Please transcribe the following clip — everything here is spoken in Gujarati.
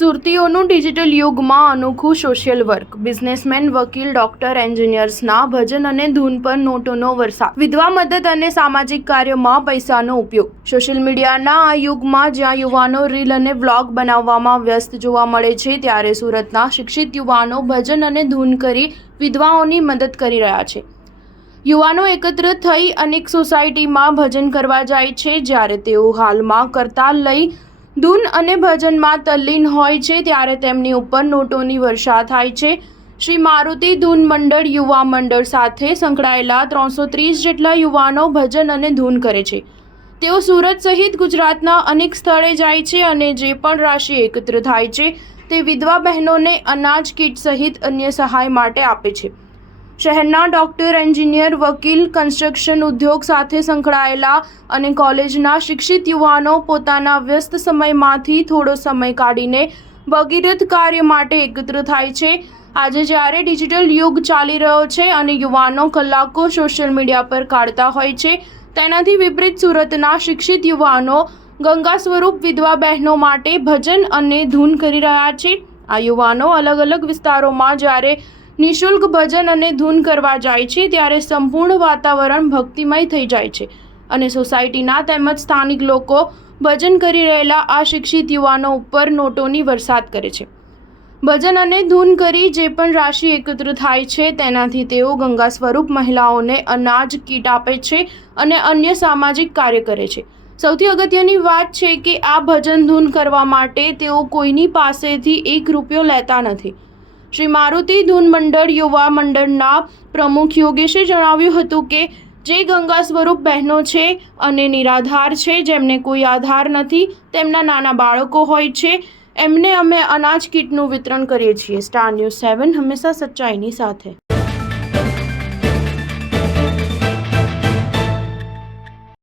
સુરતીઓનું ડિજિટલ યુગમાં અનોખું સોશિયલ વર્ક. બિઝનેસમેન, વકીલ, ડોક્ટર, એન્જિનિયર્સના ભજન અને ધૂન પર નોટોનો વરસાદ. વિધવા મદદ અને સામાજિક કાર્યમાં પૈસાનો ઉપયોગ. સોશિયલ મીડિયાના આ યુગમાં જ્યાં યુવાનો રીલ અને વ્લોગ બનાવવામાં વ્યસ્ત જોવા મળે છે, ત્યારે સુરતના શિક્ષિત યુવાનો ભજન અને ધૂન કરી વિધવાઓની મદદ કરી રહ્યા છે. યુવાનો એકત્ર થઈ અનેક સોસાયટીમાં ભજન કરવા જાય છે. જ્યારે તેઓ હાલમાં કરતાલ લઈ ધૂન અને ભજનમાં તલ્લીન હોય છે, ત્યારે તેમની ઉપર નોટોની વર્ષા થાય છે. શ્રી મારુતિ ધૂન મંડળ યુવા મંડળ સાથે સંકળાયેલા 330 જેટલા યુવાનો ભજન અને ધૂન કરે છે. તેઓ સુરત સહિત ગુજરાતના અનેક સ્થળે જાય છે અને જે પણ રાશિ એકત્ર થાય છે તે વિધવા બહેનોને અનાજ કીટ સહિત અન્ય સહાય માટે આપે છે. શહેરના ડોક્ટર, એન્જિનિયર, વકીલ, કન્સ્ટ્રક્શન ઉદ્યોગ સાથે સંકળાયેલા અને કોલેજના શિક્ષિત યુવાનો પોતાના વ્યસ્ત સમયમાંથી થોડો સમય કાઢીને ભગીરથ કાર્ય માટે એકત્ર થાય છે. આજે જ્યારે ડિજિટલ યુગ ચાલી રહ્યો છે અને યુવાનો કલાકો સોશિયલ મીડિયા પર કાઢતા હોય છે, તેનાથી વિપરીત સુરતના શિક્ષિત યુવાનો ગંગા સ્વરૂપ વિધવા બહેનો માટે ભજન અને ધૂન કરી રહ્યા છે. આ યુવાનો અલગ અલગ વિસ્તારોમાં જ્યારે નિઃશુલ્ક ભજન અને ધૂન કરવા જાય છે, ત્યારે સંપૂર્ણ વાતાવરણ ભક્તિમય થઈ જાય છે અને સોસાયટીના તેમજ સ્થાનિક લોકો ભજન કરી રહેલા આ શિક્ષિત યુવાનો ઉપર નોટોની વરસાદ કરે છે. ભજન અને ધૂન કરી જે પણ રાશિ એકત્ર થાય છે, તેનાથી તેઓ ગંગા સ્વરૂપ મહિલાઓને અનાજ કીટ આપે છે અને અન્ય સામાજિક કાર્ય કરે છે. સૌથી અગત્યની વાત છે કે આ ભજન ધૂન કરવા માટે તેઓ કોઈની પાસેથી ₹1 લેતા નથી. શ્રી મારુતિ ધૂન મંડળ યુવા મંડળના પ્રમુખ યોગેશે જણાવ્યું હતું કે જે ગંગા સ્વરૂપ બહેનો છે અને નિરાધાર છે, જેમને કોઈ આધાર નથી, તેમના નાના બાળકો હોય છે, એમને અમે અનાજ કીટનું વિતરણ કરીએ છીએ. સ્ટાર ન્યૂઝ 7 હંમેશા સચ્ચાઈની સાથે.